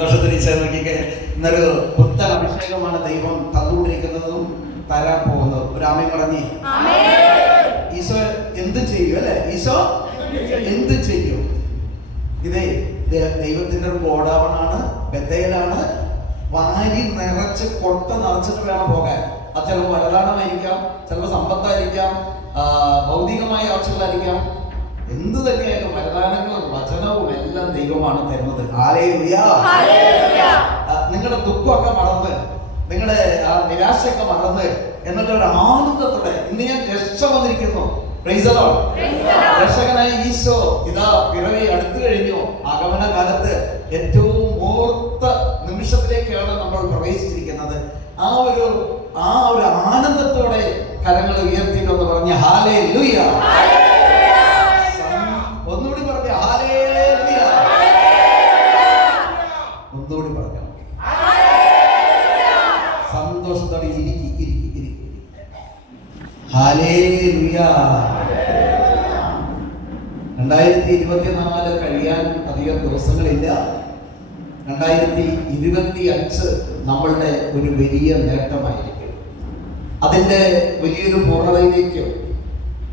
ഇന്നൊരു പുത്തൻ അഭിഷേകമാണ് ദൈവം തന്നുകൊണ്ടിരിക്കുന്നതും തരാൻ പോകുന്നതും. ഒരു ആമേൻ പറഞ്ഞേ. ഈശോ എന്ത് ചെയ്യും അല്ലെ? ഈശോ എന്ത് ചെയ്യും? ഇതേ ദൈവത്തിന്റെ ഒരു ഗോഡൗണാണ്, ബethേലാണ്. വാരി നിറച്ച് കൊട്ട നിറച്ചിട്ട് വേണം പോകാൻ. അത് ചിലപ്പോൾ വരദാനമായിരിക്കാം, ചിലപ്പോൾ സമ്പത്തായിരിക്കാം, ഭൗതികമായ ആവശ്യങ്ങളായിരിക്കാം. എന്ത് തന്നെയായാലും വരദാനങ്ങളും വചനവും എല്ലാം ദൈവമാണ് തരുന്നത്. ഹല്ലേലൂയ. നിങ്ങളുടെ ദുഃഖമൊക്കെ മറന്ന്, നിങ്ങളുടെ ആ നിരാശയൊക്കെ മറന്ന്, എന്നിട്ട് ഒരു ആനന്ദത്തോടെ ഇന്ന് ഞാൻ രക്ഷ വന്നിരിക്കുന്നു. Praise the Lord. രക്ഷകനായ ഈശോ ഇതാ പിറവി അടുത്തു കഴിഞ്ഞു. ആഗമന കാലത്ത് ഏറ്റവും മൂർത്ത നിമിഷത്തിലേക്കാണ് നമ്മൾ പ്രവേശിച്ചിരിക്കുന്നത്. ആ ഒരു ആനന്ദത്തോടെ കരങ്ങൾ ഉയർത്തിയിട്ടൊന്ന് പറഞ്ഞ ഹല്ലേലൂയ. ഒന്നുകൂടി പറഞ്ഞ ഹല്ലേലൂയ. ഒന്നുകൂടി പറഞ്ഞ സന്തോഷത്തോടെ ഇരിക്കി ഹല്ലേലൂയ. 2024 കഴിയാൻ അധികം ദിവസങ്ങളില്ല. 2025 നമ്മളുടെ ഒരു വലിയ നേട്ടമായിരിക്കും. അതിൻ്റെ വലിയൊരു പൂർണ്ണതയിലേക്കും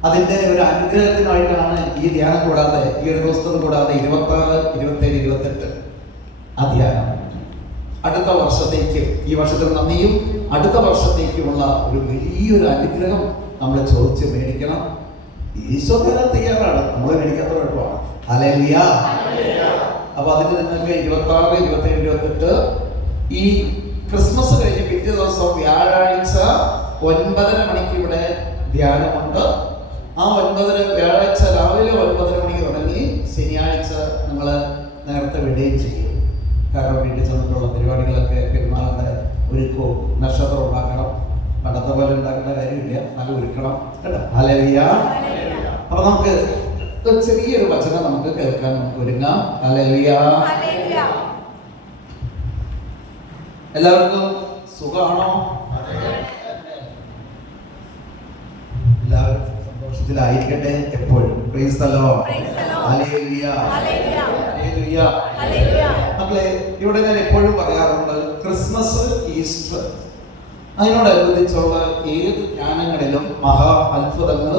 അതിൻ്റെ ഒരു അനുഗ്രഹത്തിനായിട്ടാണ് ഈ ധ്യാനം കൂടാതെ, ഈ ഒരു ദിവസത്തും കൂടാതെ 26, 27, 28 ആ ധ്യാനം. അടുത്ത വർഷത്തേക്ക്, ഈ വർഷത്തിൽ നന്ദിയും അടുത്ത വർഷത്തേക്കുമുള്ള ഒരു വലിയൊരു അനുഗ്രഹം നമ്മൾ ചോദിച്ച് മേടിക്കണം. ഈശോ തരാൻ തയ്യാറാണ്, നമ്മൾ മേടിക്കാത്ത കുഴപ്പമാണ്. ഹല്ലേലൂയ. അപ്പൊ അതിന് നിങ്ങൾക്ക് 26, 27, 28 ഈ ക്രിസ്മസ് കഴിഞ്ഞ് പിറ്റേ ദിവസം വ്യാഴാഴ്ച 9:30 മണിക്ക് ഇവിടെ ധ്യാനമുണ്ട്. ആ 9:30 വ്യാഴാഴ്ച രാവിലെ 9:30 മണിക്ക് തുടങ്ങി ശനിയാഴ്ച നിങ്ങൾ നേരത്തെ വിടുകയും ചെയ്യും. കാരണം വീട്ടിൽ ചെന്നിട്ടുള്ള പരിപാടികളൊക്കെ പെരുന്നാളിൻ്റെ ഒരുക്കവും നക്ഷത്രം ഉണ്ടാക്കണം. പണ്ടത്തെ പോലെ ഉണ്ടാക്കേണ്ട കാര്യമില്ല, നല്ല ഒരുക്കണം കേട്ടോ. ഹല്ലേലൂയ. അപ്പൊ നമുക്ക് ചെറിയൊരു വചനം നമുക്ക് കേൾക്കാൻ നമുക്ക് ഒരുങ്ങാം. ഹല്ലേലൂയ. എല്ലാവർക്കും സുഖമാണോ? എല്ലാവരും സന്തോഷത്തിലായിരിക്കട്ടെ എപ്പോഴും. Praise the Lord. Hallelujah. Hallelujah. മക്കളെ, ഇവിടെ ഞാൻ എപ്പോഴും പറയാറുണ്ട്, ക്രിസ്മസ്, ഈസ്റ്റർ അതിനോടനുബന്ധിച്ചുള്ള ഏത് ധ്യാനങ്ങളിലും മഹാ അത്ഭുതങ്ങൾ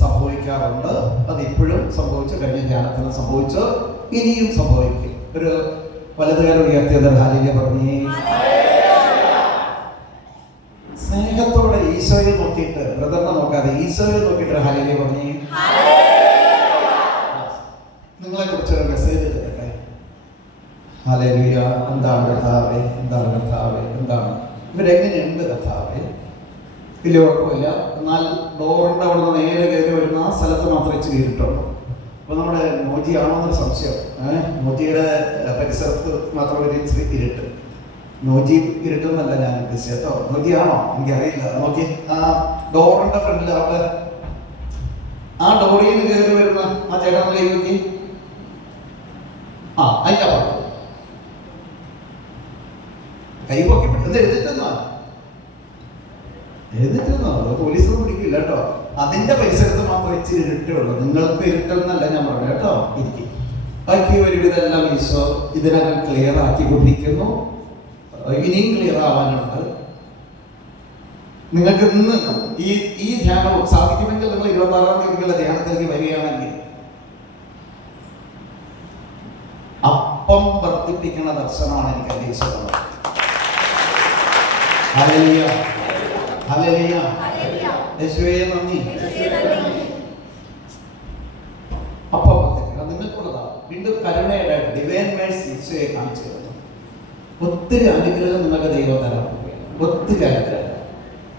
സംഭവിക്കാറുണ്ട്. അത് ഇപ്പോഴും സംഭവിച്ചു, കഴിഞ്ഞ ധ്യാനത്തിന് സംഭവിച്ചു, ഇനിയും സംഭവിക്കും. ഒരു വലതുകാരം ഉയർത്തിയത് ഹല്ലേലൂയ പറഞ്ഞേ. സ്നേഹത്തോടെ ഈശോയെ നോക്കിയിട്ട്, ബ്രദറിനെ നോക്കാതെ ഈശോയെ നോക്കിയിട്ട് ഹല്ലേലൂയ പറഞ്ഞേ. നിങ്ങളെ കുറിച്ച് ഒരു മെസ്സേജ് തരട്ടെ. ഹല്ലേലൂയ. എന്താണ് കർത്താവേ, എന്താണ് കർത്താവേ, എന്താണ് ഇവരെങ്ങനെയുണ്ട് കർത്താവേ? വലിയ കുഴപ്പമില്ല. എന്നാൽ ഡോറിൻ്റെ അവിടെ നിന്ന് നേരെ കയറി വരുന്ന ആ സ്ഥലത്ത് മാത്രമേ ഇച്ചിരി ഇരുട്ടുള്ളൂ. അപ്പോൾ നമ്മുടെ മോജി ആണോ എന്നൊരു സംശയം. മോജിയുടെ പരിസരത്ത് മാത്രം ഒരു ഇച്ചിരി ഇരുട്ട്. നോജി ഇരുട്ടെന്നല്ല ഞാൻ ഉദ്ദേശിച്ചത് കേട്ടോ. നോജി ആണോ എനിക്കറിയില്ല. നോക്കി ആ ഡോറിൻ്റെ ഫ്രണ്ടിൽ അവിടെ ആ ഡോറിൽ നിന്ന് കയറി വരുന്ന ആ ചേട്ടൻ കൈ നോക്കി. ആ അതിൻ്റെ അപ്പുറത്ത് കൈ പൊക്കി പിടിച്ചത് എഴുതിട്ടെന്നോ പോലീസൊന്നും പിടിക്കില്ല കേട്ടോ. അതിന്റെ പരിസരത്ത് മാത്രം ഇച്ചിരി ഇരുട്ടേ ഉള്ളൂ. നിങ്ങൾക്ക് ഇരുട്ടെന്നല്ല ഞാൻ പറഞ്ഞു കേട്ടോ. ഇരിക്കും. ബാക്കി ഒരുവിധെല്ലാം ഈശോ ഇതിനകം ക്ലിയർ ആക്കിക്കൊണ്ടിരിക്കുന്നു. ഇനിയും ക്ലിയർ ആവാനുണ്ട്. നിങ്ങൾക്ക് ഇന്ന് ഈ ധ്യാനം സാധിക്കുമെങ്കിൽ നിങ്ങൾ 26-ാം തീയതിക്കുള്ള ധ്യാനത്തിലേക്ക് വരികയാണെങ്കിൽ അപ്പം വർദ്ധിപ്പിക്കുന്ന ദർശനമാണ് എനിക്ക് എൻ്റെ ഈശോ തന്നത്. ഹല്ലേലൂയ. ഹല്ലേലൂയ. യേശുവേ നന്ദി. അപ്പം വർദ്ധിപ്പിക്കണം. നിങ്ങൾക്കുള്ളതാ വീണ്ടും കരുണയുടെ ഡിവൈൻ മേഴ്സി ഈശോയെ കാണിച്ചു തരുന്നു. ഒത്തിരി അനുഗ്രഹം നിങ്ങൾക്ക് ദൈവം തരാൻ പോവുകയാണ്. ഒത്തിരി അനുഗ്രഹം.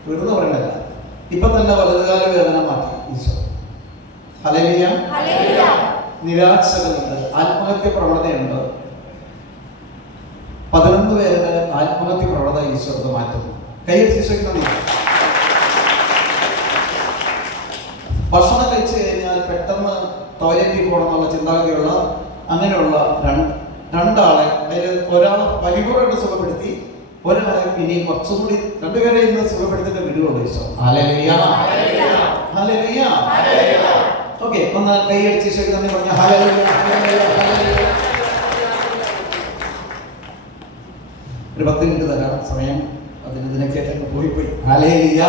വെറുതെ പറയണല്ല. ഇപ്പൊ തന്നെ വലതുകാല വേദന മാറ്റി ഈശോ. ഹല്ലേലൂയ. നിരാശകളുണ്ട്, ആത്മഹത്യ പ്രവണതയുണ്ട്. 11 പേരുടെ ആത്മഹത്യ പ്രവണത ഈശോ മാറ്റുന്നു. കൈയ്യടിച്ച് ഭക്ഷണം കഴിച്ചു കഴിഞ്ഞാൽ പെട്ടെന്ന് ടോയ്ലറ്റിൽ പോകണമെന്നുള്ള ചിന്താഗതിയുള്ള അങ്ങനെയുള്ള രണ്ടാളെ, അതിൽ ഒരാളെ പരിപൂർണ്ണമായിട്ട് സുഖപ്പെടുത്തി, ഒരാളെ ഇനി കുറച്ചുകൂടി, രണ്ടുപേരെ ഇന്ന് സുഖപ്പെടുത്തിട്ട് വിടുകയുള്ളൂ ഈശോ. ഹല്ലേലൂയ. ഹല്ലേലൂയ. ഓക്കെ, ഒന്ന് കൈയ്യടിച്ച് ഈശോയ്ക്ക് നന്ദി പറഞ്ഞ ഹല്ലേലൂയ. ഒരു 10 മിനിറ്റ് തരാം സമയം. ഇതിനൊക്കെയായിട്ടൊക്കെ പോയി. ഹല്ലേലൂയ.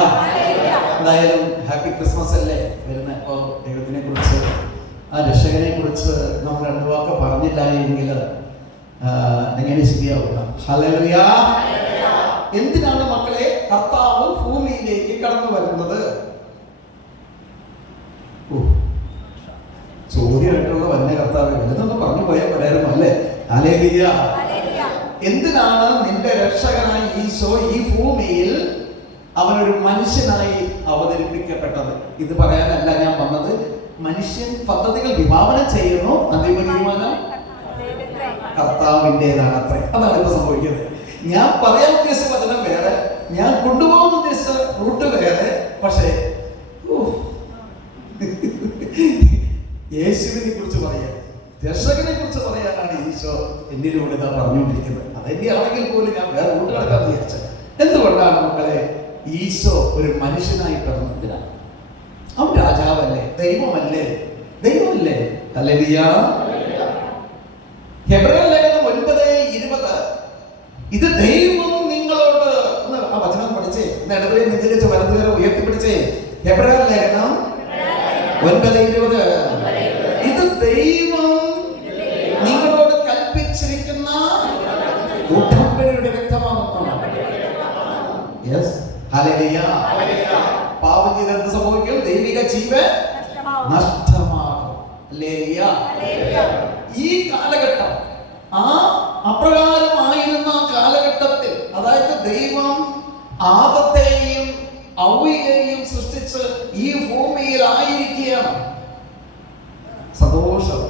എന്തായാലും ഹാപ്പി ക്രിസ്മസ് അല്ലേ വരുന്ന. അപ്പോൾ ദൈവത്തിനെ കുറിച്ച്, ആ രക്ഷകനെ കുറിച്ച് നമ്മൾ 2 വാക്ക് പറഞ്ഞില്ല എങ്കിൽ എങ്ങനെ ശരിയാവുക? ഹല്ലേലൂയ. എന്തിനാണ് മക്കളെ കർത്താവ് ഭൂമിയിലേക്ക് കടന്നു വരുന്നത്? ചോദ്യമായിട്ടുള്ള വന്യ കർത്താവ് ഇതൊന്നും പറഞ്ഞു പോയാൽ പറയായിരുന്നു അല്ലേ? ഹല്ലേലൂയ. എന്തിനാണ് നിന്റെ രക്ഷകനായി ഈശോ ഈ ഭൂമിയിൽ അവനൊരു മനുഷ്യനായി അവതരിപ്പിക്കപ്പെട്ടത്? ഇത് പറയാനല്ല ഞാൻ വന്നത്. മനുഷ്യൻ പദ്ധതികൾ വിഭാവനം ചെയ്യുന്നു, അന്തിമ തീരുമാനം കർത്താവിൻ്റെതാണ് അത്ര. അതാണ് ഇപ്പൊ സംഭവിക്കുന്നത്. ഞാൻ പറയാൻ ഉദ്ദേശിച്ച വചനം വേറെ, ഞാൻ കൊണ്ടുപോകുന്ന ഉദ്ദേശിച്ച റൂട്ട് വേറെ. പക്ഷേ യേശുവിനെ കുറിച്ച് പറയാൻ, രക്ഷകനെ കുറിച്ച് പറയാനാണ് ഈശോ എന്നിലൂടെ ഇതാ പറഞ്ഞുകൊണ്ടിരിക്കുന്നത്. അതെന്നെയാണെങ്കിൽ പോലും ഞാൻ വേറെ റൂട്ട് കിടക്കാൻ വിചാരിച്ചത്. എന്തുകൊണ്ടാണ് മക്കളെ ഈശോ ഒരു മനുഷ്യനായി പിറന്നതിനാണ്? അവൻ രാജാവല്ലേ, ദൈവമല്ലേ? ദൈവമല്ലേ? ഹല്ലേലൂയ. ഹെബ്രായ ലേഖനം 9:20 ഇത് ദൈവം നിങ്ങളോട്, ആ വചനം പഠിച്ചേ, ഇടതുകൈ നെഞ്ചിൽ വെച്ച് വലതുകൈ ഉയർത്തിപ്പിടിച്ചേ. ഹെബ്രായ ലേഖനം 9:20 ഇത് ദൈവം നിങ്ങളോട് കൽപ്പിച്ചിരിക്കുന്ന ഉടമ്പടിയുടെ വ്യക്തമാകുന്നു. Yes, hallelujah. പാപം ചെയ്ത് എന്ത് സംഭവിക്കും? ദൈവിക ജീവൻ നഷ്ടമാകും. ഹല്ലേലൂയ. ഈ കാലഘട്ടം, ആ അപ്രകാരമായിരുന്ന കാലഘട്ടത്തിൽ, അതായത് ദൈവം ആദത്തെയും ഔവയെയും സൃഷ്ടിച്ച് ഈ ഭൂമിയിൽ ആയിരിക്കുകയാണ്. സന്തോഷം.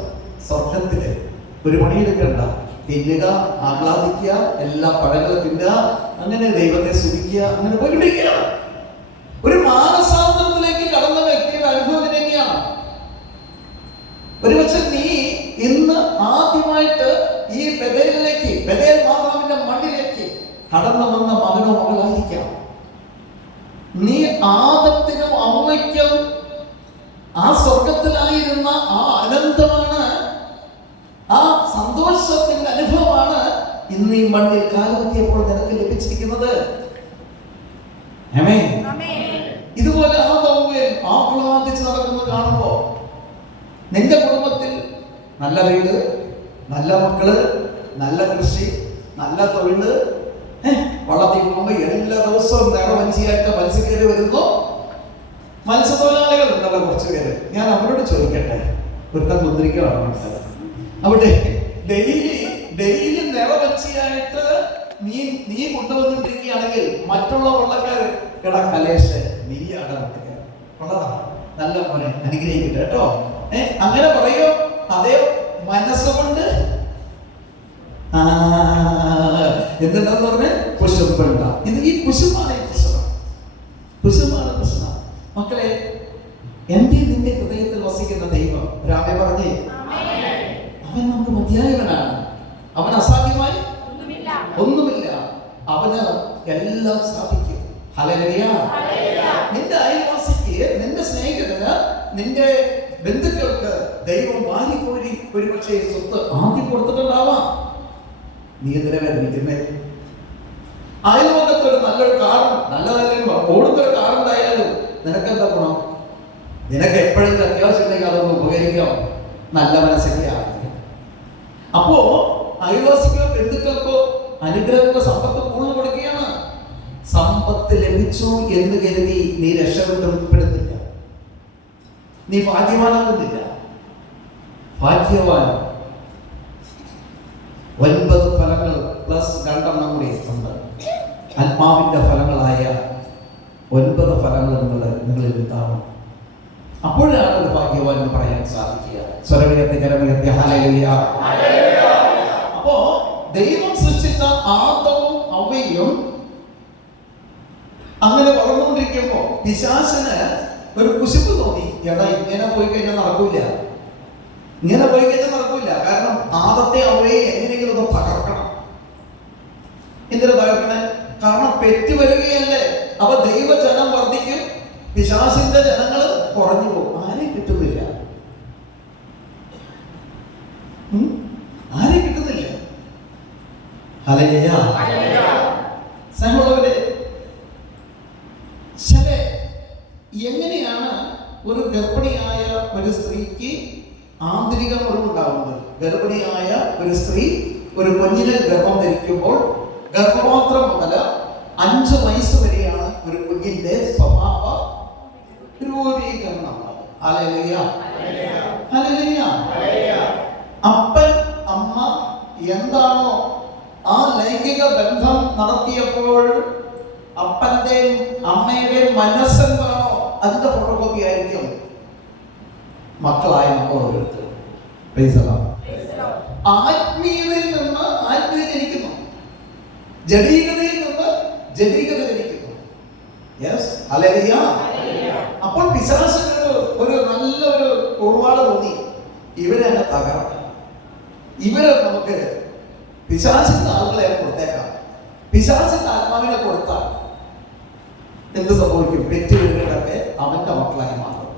സ്വർഗത്തില് ഒരു പണിയെടുക്കണ്ട, തിന്നുക, ആഹ്ലാദിക്കുക, എല്ലാ പഴങ്ങളും തിന്നുക, അങ്ങനെ ദൈവത്തെ സ്തുതിക്കുക, അങ്ങനെ പോയിക്കൊണ്ടിരിക്കുകയാണ്. ഒരു മാനസാന്തരത്തിലേക്ക് കടന്ന വ്യക്തിയുടെ അനുഭവം തന്നെയാണ്. ഒരുപക്ഷെ നീ ഇന്ന് ആദ്യമായിട്ട് ഈ ബെഥേലിലേക്ക്, ബെഥേൽ മാതാവിന്റെ മണ്ണിലേക്ക് കടന്നു വന്ന മകനോ മകളായിരിക്കാം. നീ ആദത്തിനും ഔവയ്ക്കും ആ സ്വർഗത്തിലായിരുന്ന ആ അനന്തമാണ്, ആ സന്തോഷത്തിന്റെ അനുഭവമാണ് ഇന്ന് ഈ മണ്ണിൽ കാലുകുത്തിയപ്പോൾ നിനക്ക് ലഭിച്ചിരിക്കുന്നത്. ആമേൻ. ഇതുപോലെ ആ ദൗത്യം ആഹ്ലാദിച്ച് നടക്കുന്നത് കാണുമ്പോ നിന്റെ കുടുംബത്തിൽ നല്ല വീട്, നല്ല മക്കള്, നല്ല കൃഷി, നല്ല തൊഴില്, വളർത്തി പോകുമ്പോ എല്ലാ ദിവസവും നിറവഞ്ചിയായിട്ട് മത്സ്യം കയറി വരുന്നു. മത്സ്യത്തൊഴിലാളികൾ ഉണ്ടല്ലോ കുറച്ച് പേര്. ഞാൻ അവരോട് ചോദിക്കട്ടെ, ഒരുത്തൻ മുദ്രിക്കലാണ് അവിടെ ഡെയിലി നിറവഞ്ചിയായിട്ട് നീ കൊണ്ടുവന്നിട്ടിരിക്കുകയാണെങ്കിൽ മറ്റുള്ള വള്ളക്കാർ എടാ കലേഷ് നീയാണ് ഉള്ളതാണ്, നല്ല മോനെ അനുഗ്രഹിക്കട്ടെ കേട്ടോ, അങ്ങനെ പറയോ? അതേ മനസ്സുകൊണ്ട് എന്തുണ്ടെന്ന് പറഞ്ഞ് കുശുമ്പുണ്ട. ഇത് ഈ കുശുമാണ് പ്രശ്നം. കുശുമാണ് പ്രശ്നം. മക്കളെ, എന്റെ നിന്റെ ഹൃദയത്തിൽ വസിക്കുന്ന ദൈവം രാമേ പറഞ്ഞേ, അവൻ നമുക്ക് മതിയായവനാണ്. അവൻ അസാധ്യമായി ഒന്നുമില്ല. അവന് എല്ലാം സാധിക്കും. ഹല്ലേലൂയ. നിന്റെ അയൽവാസിക്ക്, നിന്റെ സ്നേഹിതന്, നിന്റെ ബന്ധുക്കൾക്ക് ദൈവം വാരിക്കോരി ഒരുപക്ഷെ സ്വത്ത് ആദ്യം കൊടുത്തിട്ടുണ്ടാവാം. നീ എന്തിനെ വേദനിക്കുന്നേ? അയൽവക്കത്തൊരു നല്ലൊരു കാറും നല്ലതല്ലെങ്കിൽ ഓടുന്നൊരു കാറുണ്ടായാലും നിനക്കെന്താ ഗുണം? നിനക്ക് എപ്പോഴെങ്കിലും അത്യാവശ്യം ഉണ്ടെങ്കിൽ അതൊന്ന് ഉപകരിക്കാം. നല്ല മനസ്സിന്റെ ആഗ്രഹം. അപ്പോ അയൽവാസിക്കോ ബന്ധുക്കൾക്കോ അനുഗ്രഹങ്ങളോ സമ്പത്ത് കൂടുതൽ കൊടുക്കുകയാണ്. സമ്പത്ത് ലഭിച്ചു എന്ന് കരുതി നീ രക്ഷപ്പെടുത്തില്ല, നീ ഭാഗ്യവാനാകുന്നില്ല. ഭാഗ്യവാൻ 9 ഫലങ്ങൾ പ്ലസ് 2 കൂടി ഉണ്ട്. ആത്മാവിന്റെ ഫലങ്ങളായ 9 ഫലങ്ങൾ നിങ്ങളിൽ ഉണ്ടാവണം. അപ്പോഴാണ് ഒരു ഭാഗ്യവാൻ എന്ന് പറയാൻ സാധിക്കുക. സ്വരമികത്തെ കരമികത്തെ ഹല്ലേലൂയ. അപ്പോ ദൈവം സൃഷ്ടിച്ച ആദവും അവയും അങ്ങനെ വളർന്നുകൊണ്ടിരിക്കുമ്പോ പിശാചിന് ഒരു കുശുമ്പ് തോന്നി. എടാ, ഇങ്ങനെ പോയി കഴിഞ്ഞാൽ നടക്കൂല, ഇങ്ങനെ പോയി കഴിഞ്ഞാൽ നടക്കൂല. കാരണം ആദത്തെ അവയെ എങ്ങനെയെങ്കിലും ഒന്ന് തകർക്കണം. എന്തിനാ തകർക്കണേ? കാരണം പെറ്റു വരികയല്ലേ. അപ്പൊ ദൈവജനം വർദ്ധിക്കും, പിശാചിന്റെ ജനങ്ങൾ കുറഞ്ഞു പോകും. ആരെയും കിട്ടുന്നില്ല, ആരെയും കിട്ടുന്നില്ല. ഹല്ലേലൂയ. സ്നേഹമുള്ളവരെ, എങ്ങനെയാണ് ഒരു ഗർഭിണിയായ ഒരു സ്ത്രീക്ക് ആന്തരിക മുറിവുണ്ടാകുന്നത്? ഗർഭിണിയായ ഒരു സ്ത്രീ ഒരു കുഞ്ഞിന് ഗർഭം ധരിക്കുമ്പോൾ ഗർഭപാത്രം മുതൽ 5 വയസ്സ് വരെയാണ് ഒരു കുഞ്ഞിന്റെ സ്വഭാവ രൂപീകരണം. Hallelujah, hallelujah. അപ്പൻ അമ്മ എന്താണോ ആ ലൈംഗിക ബന്ധം നടത്തിയപ്പോൾ അപ്പന്റെയും അമ്മയുടെയും മനസ്സെന്താണോ അതിന്റെ ഫോട്ടോകോപ്പി ആയിരിക്കും മക്കളായ നമ്മൾ ഓരോരുത്തരും. ആത്മീയതയിൽ നിന്ന് ആത്മീയത ജനിക്കുന്നു, ജഡീകതയിൽ നിന്ന് ജഡീകത ജനിക്കുന്നു. Yes, hallelujah. അപ്പോൾ പിശാചിന് ഒരു നല്ലൊരു ഒരുപാട് തോന്നി, ഇവരെ അങ്ങ് തകർക്കാം, ഇവരെ നമുക്ക് പിശാചിന്റെ ആളുകളെ കൊടുത്തേക്കാം. പിശാചിന്റെ ആത്മാവിനെ കൊടുത്താൽ എന്ത് സംഭവിക്കും? പെറ്റു വീടുകളൊക്കെ അവന്റെ മക്കളായി മാറും.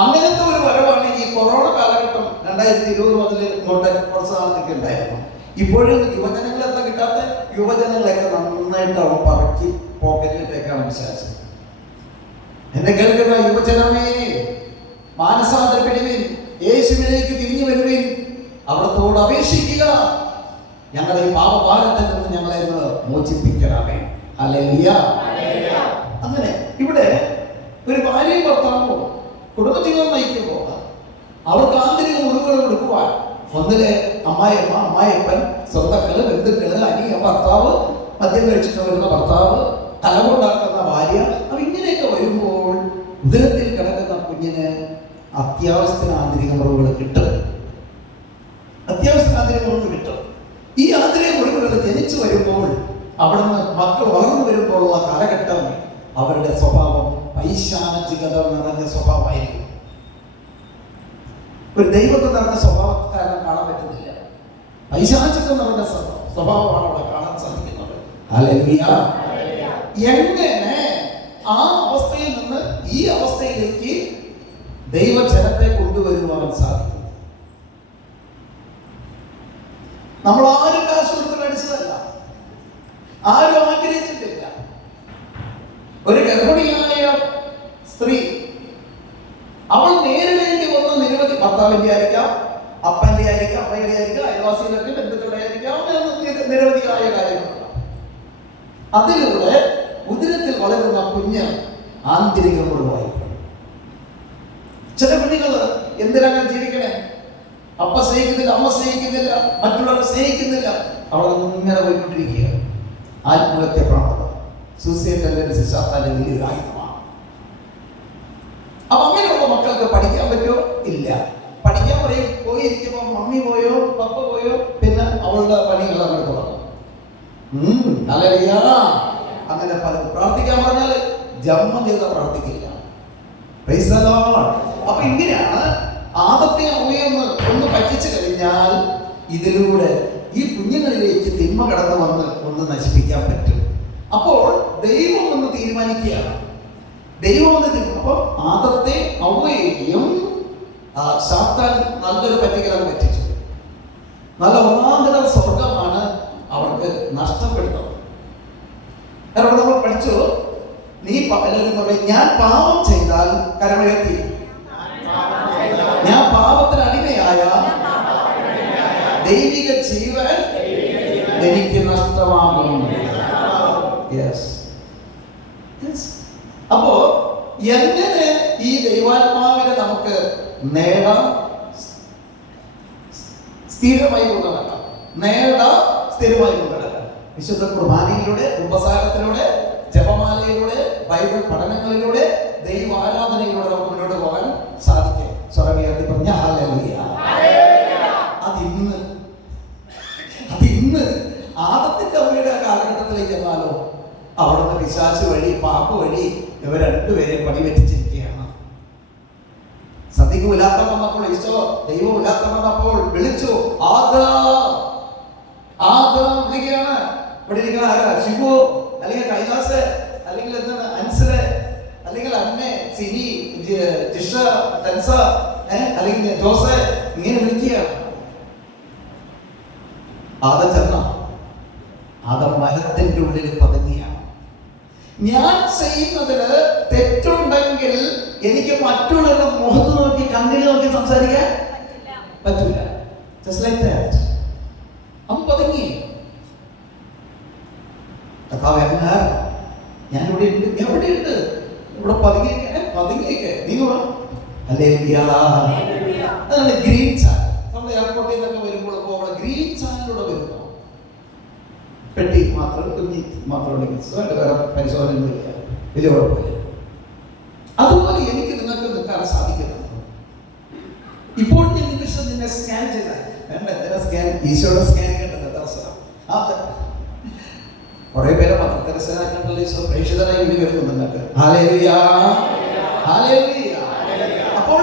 അങ്ങനത്തെ ഒരു വരവാണ് ഈ കൊറോണ കാലഘട്ടം 2020 മുതൽ ഇങ്ങോട്ട് കുറച്ച് നാളത്തേക്ക് ഉണ്ടായിരുന്നു. ഇപ്പോഴും യുവജനങ്ങളെന്താ കിട്ടാത്ത? യുവജനങ്ങളെയൊക്കെ നന്നായിട്ട് അവൻ പറക്കി പോക്കറ്റിലിട്ടേക്കാണ് വിശ്വാസം. എന്നെ കേൾക്കുന്ന യുവജനമേ, മാനസാന്തരപ്പെടുവിൻ, യേശുവിലേക്ക് തിരിഞ്ഞു വരുവിൻ, അവിടത്തോട് അപേക്ഷിക്കുക, ഞങ്ങളുടെ ഈ പാപഭാരത്തിൽ നിന്ന് ഞങ്ങളെ മോചിപ്പിക്കണമേ. ഹല്ലേലൂയ. അങ്ങനെ ഇവിടെ ഒരു ഭാര്യയും ഭർത്താവും കുടുംബജീവിതം നയിക്കുമ്പോൾ അവർക്ക് ആന്തരിക മുറിവുകൾ കൊടുക്കുവാൻ ഒന്നിലെ അമ്മായിയമ്മ, അമ്മായിയപ്പൻ, സ്വന്തക്കള്, ബന്ധുക്കള്, അനിയ, ഭർത്താവ്, മദ്യം കഴിച്ചിട്ട് വരുന്ന ഭർത്താവ്, തലകൊണ്ടാക്കുന്ന ഭാര്യ, അപ്പൊ ഇങ്ങനെയൊക്കെ വരുമ്പോൾ ഉദരത്തിൽ കിടക്കുന്ന കുഞ്ഞിന് അത്യാവശ്യത്തിന് ആന്തരിക മുറിവുകൾ കിട്ടും. അത്യാവശ്യത്തിന് ആന്തരിക മുറിവുകൾ കിട്ടും. ഈ ആന്തരിക മുറിവുകൾ ജനിച്ചു വരുമ്പോൾ അവിടുന്ന് മക്കൾ വളർന്നു വരുമ്പോൾ ഉള്ള കാലഘട്ടം അവരുടെ സ്വഭാവം പൈശാചികത നിറഞ്ഞ സ്വഭാവമായിരിക്കും. ഒരു ദൈവത്തെ നിറഞ്ഞ സ്വഭാവക്കാരനെ കാണാൻ പറ്റുന്നില്ല. പൈശാചികം നിറഞ്ഞ സ്വഭാവമാണ് അവിടെ കാണാൻ സാധിക്കുന്നത്. ഹല്ലേലൂയ. എങ്ങനെ ആ അവസ്ഥയിൽ നിന്ന് ഈ അവസ്ഥയിലേക്ക് ദൈവജനത്തെ കൊണ്ടുവരുവാൻ സാധിക്കും? നമ്മൾ ആരും കാശ് കൊടുത്ത് മേടിച്ചതല്ല, ആരും ആഗ്രഹിച്ചിട്ടില്ല. ഒരു ഗർഭിണിയായ സ്ത്രീ അവൾ നേരിടേണ്ടി വന്ന നിരവധി, ഭർത്താവിന്റെ ആയിരിക്കാം, അപ്പന്റെ ആയിരിക്കാം, അമ്മയുടെ ആയിരിക്കാം, അയൽവാസികളുടെ ബന്ധുക്കളുടെ ആയിരിക്കാം, നിരവധിയായ കാര്യങ്ങളുണ്ട്. അതിലൂടെ ഉദരത്തിൽ വളരുന്ന കുഞ്ഞ് ആന്തരിക മുറിവായി. ചില കുഞ്ഞുങ്ങൾ എന്തിനങ്ങനെ ജീവിക്കണേ? അപ്പ സ്നേഹിക്കുന്നില്ല, അമ്മ സ്നേഹിക്കുന്നില്ല, മറ്റുള്ളവരെ സ്നേഹിക്കുന്നില്ല, അവൾ ഇങ്ങനെ പോയിക്കൊണ്ടിരിക്കുക. ആത്മഹത്യ പ്രവണത, സൂസൈഡ് ടെൻഡൻസി സാത്താന്റെ വലിയൊരു ആയുധമാണ്. അപ്പൊ അങ്ങനെയുള്ള മക്കൾക്ക് പഠിക്കാൻ പറ്റുമോ? ഇല്ല. പഠിക്കാൻ പറയും, പോയിരിക്കുമ്പോൾ മമ്മി പോയോ പപ്പ പോയോ, പിന്നെ അവളുടെ പണികൾ അങ്ങനെ തുടങ്ങും. ഹല്ലേലൂയ. അങ്ങനെ പലരും പ്രാർത്ഥിക്കാൻ പറഞ്ഞാൽ ജന്മം ചെയ്ത പ്രാർത്ഥിക്കില്ല. Praise the Lord. അപ്പൊ ഇങ്ങനെയാണ് ആദത്തെ അവയെന്ന് ഒന്ന് പറ്റിച്ചു കഴിഞ്ഞാൽ ഇതിലൂടെ ഈ കുഞ്ഞുങ്ങളിലേക്ക് തിന്മ കടന്നു വന്ന് ഒന്ന് നശിപ്പിക്കാൻ പറ്റും. അപ്പോൾ ദൈവം ഒന്ന് തീരുമാനിക്കുകയാണ്. ദൈവം ഒന്ന് അപ്പോൾ ആദത്തെ അവയെയും സാത്താൻ നല്ലൊരു പറ്റിക്കലാണ് പറ്റിച്ചു. നല്ല ഒന്നാന്തര സ്വർഗമാണ് അവർക്ക് നഷ്ടപ്പെടുന്നത്. കാരണം നമ്മൾ പഠിച്ചു, നീ എല്ലാവരും പറയും, ഞാൻ പാപം ചെയ്താൽ കരമഴത്തി, ഞാൻ പാപത്തിന് അടിമയായ ദൈവിക ജീവൻ എനിക്ക് നഷ്ടമാകും. അപ്പോ എങ്ങനെ ഈ ദൈവാത്മാവിനെ നമുക്ക് നേടാം? സ്ഥിരമായി കൊണ്ടുനടക്കാം. സ്ഥിരമായി കൊണ്ടുനടക്കാം. വിശുദ്ധ കുർബാനയിലൂടെ, ഉപസാരത്തിലൂടെ, ജപമാലയിലൂടെ, ബൈബിൾ പഠനങ്ങളിലൂടെ, ദൈവാരാധനയിലൂടെ നമുക്ക് മുന്നോട്ട് പോകാൻ സാധിക്കും. സ്വർഗീയത്തിൽ പറഞ്ഞ ഹല്ലേലൂയ. അതിന്ന് ആദത്തിന്റെ അമ്മയുടെ കാലഘട്ടത്തിലേക്ക് എന്നാലോ അവിടുന്ന് പിശാച് വഴി, പാപ്പ് വഴി ഇവർ രണ്ടുപേരെ പണി പറ്റിച്ചിരിക്കുകയാണ്. സന്ധിക്ക് ഉലാത്തം വന്നപ്പോൾ, ഈശോ ദൈവം ഉലാത്തം വന്നപ്പോൾ വിളിച്ചു, ആദം വിളിക്കുകയാണ്. ഇവിടെ ഇരിക്കുന്ന ആരാ? ഷിബു, അല്ലെങ്കിൽ കൈലാസ്, അല്ലെങ്കിൽ എന്താണ് അൻസല്, അല്ലെങ്കിൽ അന്നെ, സിനി, ജിഷ, തൻസ, അല്ലെങ്കിൽ ജോസ്, ഇങ്ങനെ വിളിക്കുകയാണ്. ആദം ചെന്ന ആദം മരത്തിന്റെ ഉള്ളിൽ പതുങ്ങിയാണ്. ഞാൻ ചെയ്യുന്നതിന് തെറ്റുണ്ടെങ്കിൽ എനിക്ക് മറ്റുള്ളവരുടെ മുഖത്ത് നോക്കി കണ്ണിൽ നോക്കി സംസാരിക്കാൻ പറ്റൂല. Just like that. അവൻ പതുങ്ങി. ഞാൻ ഇവിടെ ഉണ്ട്, എവിടെയുണ്ട്, ഇവിടെ പതുങ്ങിയൊക്കെ നീ അതാണ് ഗ്രീൻ ചാനൽ. നമ്മൾ എയർപോർട്ടിൽ നിന്നൊക്കെ വരുമ്പോൾ അവിടെ ഗ്രീൻ ചാനലിലൂടെ വരുന്നു. പെട്ടി മാത്രം കുഞ്ഞി മാത്രം വേറെ പരിശോധനയൊന്നുമില്ല, വലിയ കുഴപ്പമില്ല. അതുപോലെ എനിക്ക് നിങ്ങൾക്ക് നിൽക്കാൻ സാധിക്കുന്നു. ഇപ്പോൾ ഞാൻ നിമിഷം നിന്നെ സ്കാൻ ചെയ്താൽ വേണ്ട, എന്തിനാ സ്കാൻ? ഈശോയുടെ സ്കാനിങ് ഉണ്ടല്ലോ അവസരം. കുറെ പേരെ പ്രേക്ഷിതരായി വേണ്ടി വരുന്നു നിങ്ങൾക്ക്. അപ്പോൾ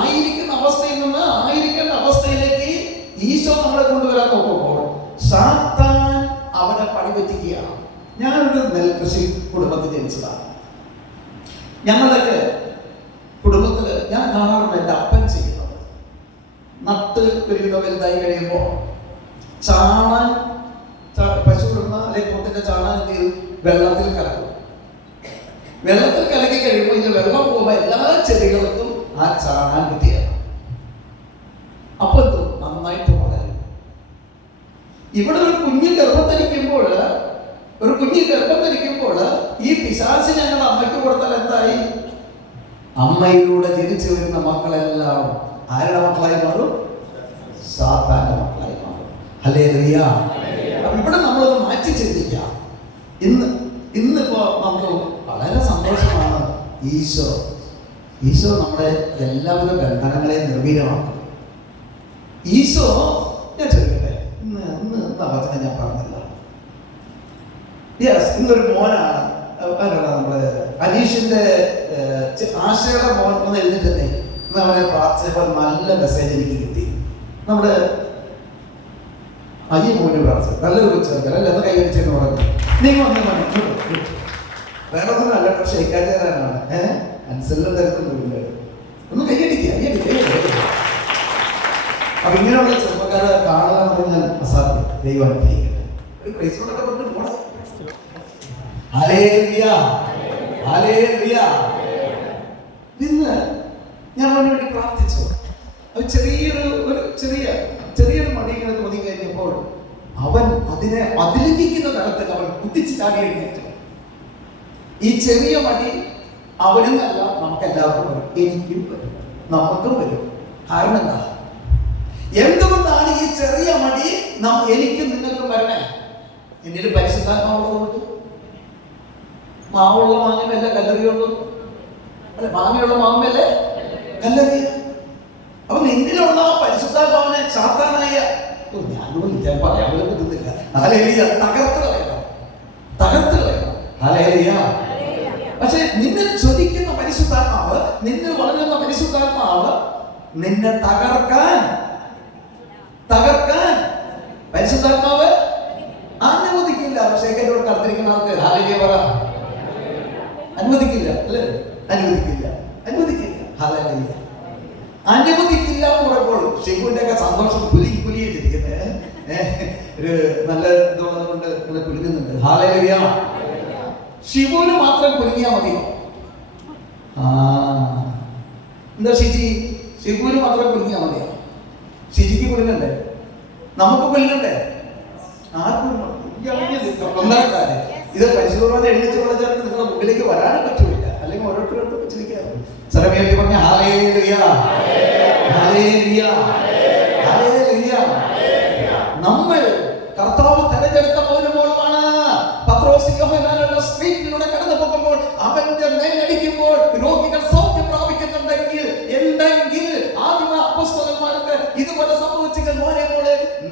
ആയിരിക്കുന്ന അവസ്ഥയിൽ നിന്ന് ആയിരിക്കേണ്ട അവസ്ഥയിലേക്ക് ഈശോ നമ്മളെ കൊണ്ടുവരാൻ നോക്കുമ്പോൾ സാത്താൻ അവനെ പണിപറ്റിക്കുകയാണ്. ഞാനൊരു നെൽകൃഷി കുടുംബത്തിൽ ജനിച്ചതാണ്. ഞങ്ങളുടെയൊക്കെ കുടുംബത്തിൽ ഞാൻ കാണാറുണ്ട് എൻ്റെ അപ്പൻ ചെയ്യുന്നത്. നട്ട് ഒരുവിധം വലുതായി കഴിയുമ്പോൾ ചാണാൻ പശു ഇടുന്ന അല്ലെങ്കിൽ പോത്തിന്റെ ചാണാൻ എന്ത് ചെയ്യും? വെള്ളത്തിൽ കലക്കും. വെള്ളത്തിൽ കലക്കി കഴിയുമ്പോൾ ഇതിൽ വെള്ളം പോകുമ്പോൾ എല്ലാ ചെടികൾക്കും ആ ചാണാൻ കിട്ടിയാണ്. അപ്പൊ എന്തോ നന്നായിട്ട് വളരും. ഇവിടെ ഒരു കുഞ്ഞ് ഗർഭം ധരിക്കുമ്പോൾ ഈ പിശാച് ഞങ്ങളുടെ അമ്മയ്ക്ക് കൊടുത്താൽ എന്തായി? അമ്മയിലൂടെ ജനിച്ചു വരുന്ന മക്കളെല്ലാം ആരുടെ മക്കളായി മാറും? സാത്താന്റെ മക്കളായി മാറും. ഹല്ലേലൂയ. അപ്പൊ ഇവിടെ നമ്മളത് മാറ്റി ചിന്തിക്കാം. ഇന്നിപ്പോ നമുക്ക് വളരെ സന്തോഷമാണ്. ഈശോ നമ്മുടെ എല്ലാവിധ ബന്ധനങ്ങളെയും നിർവീര്യമാക്കും. ഈശോ, ഞാൻ ചോദിക്കട്ടെ, ഇന്ന് വചനം ഞാൻ പറഞ്ഞില്ല. ഇന്നൊരു മോനാണ്, നമ്മുടെ അനീഷിന്റെ ആശയുടെ മോൻ ഒന്ന് എഴുതിട്ടേ ഇന്ന് അവനെ പ്രാർത്ഥിച്ചപ്പോൾ നല്ല മെസ്സേജ് എനിക്ക് കിട്ടി. നമ്മുടെ മോന് പ്രാർത്ഥന നല്ലൊരു കൊച്ചല്ല എന്ന് കൈവരിച്ചെന്ന് പറഞ്ഞു. നിങ്ങൾ വേറെ ഒന്നും നല്ല ഷെയ്ക്കാറ്റാനാണ്. അൻസലിന്റെ തരത്തില്ല. ഒന്ന് കൈയടിക്കുക. അപ്പൊ ഇങ്ങനെയുള്ള ചെറുപ്പക്കാരെ കാണുക എന്ന് പറഞ്ഞാൽ അസാധ്യം. ദൈവം അനുഗ്രഹിക്കട്ടെ. ഇന്ന് ഞാൻ അവന് വേണ്ടി പ്രാർത്ഥിച്ചു. ചെറിയൊരു മടി ഇങ്ങനെ തോന്നി കഴിഞ്ഞപ്പോൾ അവൻ അതിനെ അതിലംഘിക്കുന്ന തരത്തിൽ അവൻ കുതിച്ച് ചാടി എഴുന്നേറ്റു. ഈ ചെറിയ മടി അവനെന്നല്ല, നമുക്കെല്ലാവർക്കും വരും. എനിക്കും വരും, നമുക്കും വരും. കാരണം എന്താ? എന്തുകൊണ്ടാണ് ഈ ചെറിയ മടി എനിക്കും നിങ്ങൾക്കും വരണേ? എന്നിൽ പരിശുദ്ധാത്മാവുള്ളതുകൊണ്ട്. മാവുള്ള മാങ്ങമല്ല കല്ലറിയുള്ളൂ. അല്ലെ, മാങ്ങയുള്ള മാങ്ങമല്ലേ കല്ലറിയ. അപ്പൊ നിന്നിലുള്ള പരിശുദ്ധാത്മാവിനെ സാത്താനായ ഞാൻ പറയാൻ പോലും പറ്റുന്നില്ല. തകർത്ത് കളയണം. പക്ഷെ നിന്നിൽ ജ്വലിക്കുന്ന പരിശുദ്ധാത്മാവ്, നിന്നിൽ വളരുന്ന പരിശുദ്ധാത്മാവ് നിന്നെ തകർക്കാൻ പരിശുദ്ധാത്മാവ് അനുവദിക്കില്ല. പക്ഷേ എന്നോട് കടത്തിരിക്കുന്ന ആൾക്ക് ഹാലേലിയ പറ. അനുവദിക്കില്ല അല്ലേ? അനുവദിക്കില്ല. അനുവദിക്കില്ല എന്ന് പറയുമ്പോൾ ഷിബുവിന്റെ ഒക്കെ സന്തോഷം കുലിയിരിക്കുന്നത് ഒരു നല്ല ഇതുള്ളത് കൊണ്ട് ഇങ്ങനെ കുലുങ്ങുന്നുണ്ട്. ഹാലേലിയ. ഷിബുവിന് മാത്രം കുലുങ്ങിയാൽ മതിയോ? എന്താ ഷിബുവിന് മാത്രം കുലുങ്ങിയാൽ മതിയോ? ഷിജിക്ക് കുലുങ്ങണ്ടേ? നമുക്ക് കുലുങ്ങണ്ടേ? ആർക്കും ഇത് പരിശുദ്ധമായി എഴുതിച്ച് പറഞ്ഞാൽ നിങ്ങളുടെ മുമ്പിലേക്ക് വരാനും പറ്റൂല. അല്ലെങ്കിൽ ഓരോരുത്തരോട് ചിരിക്കാറ് സ്ഥലമേറ്റി പറഞ്ഞ നമ്മൾ കർത്താവ് തെരഞ്ഞെടുത്ത പോലുമാണ്. പത്രോസിന്റെ സ്ട്രീറ്റിലൂടെ കടന്നു പോകുമ്പോൾ അവന്റെ മേലടിക്കുമ്പോൾ രോഗികൾ സൗഖ്യം പ്രാപിക്കുന്നുണ്ടെങ്കിൽ ആദിമ അപ്പോസ്തലന്മാർക്ക് ഇതുപോലെ സംഭവിച്ചെങ്കിൽ മോനെ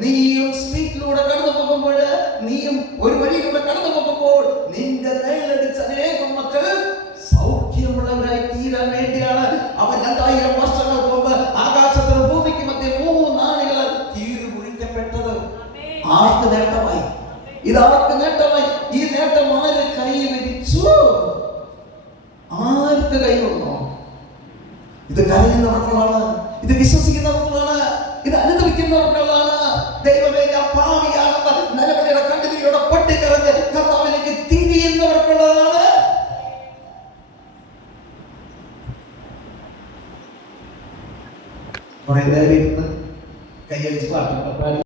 നീയും സ്ട്രീറ്റിലൂടെ കടന്നു പോകുമ്പോൾ, നീയും ഒരു വഴിയിലൂടെ കടന്നു പോകുമ്പോൾ നിന്റെ മേലടിച്ച അനേകം മക്കൾ സൗഖ്യമുള്ളവരായി തീരാൻ വേണ്ടിയാണ്. അവൻ 2000 വർഷങ്ങൾക്ക് മുമ്പ് ആകാശത്തിന് ഭൂമിക്ക് മധ്യ 3 നാളുകൾ തീരു കുറിക്കപ്പെട്ടത്. ആർക്ക് നേട്ടമായി? ഇതാർക്ക് നേട്ടമായി? ഈ നേട്ടം ആര് കൈവരിച്ചു? ആർക്ക് കൈവന്നോ? ഇത് കരയുന്നവർക്കുള്ളതാണ്, ഇത് വിശ്വസിക്കുന്നവർക്കുള്ളതാണ്, ഇത് അനുഭവിക്കുന്നവർക്കുള്ളതാണ്. ദൈവമേ, ഞാൻ പാപിയാണെന്ന് നിലവിലെ കുറേ നേരം ഇരുന്ന് കൈയടിച്ച് പാട്ടൊക്കെ പാടി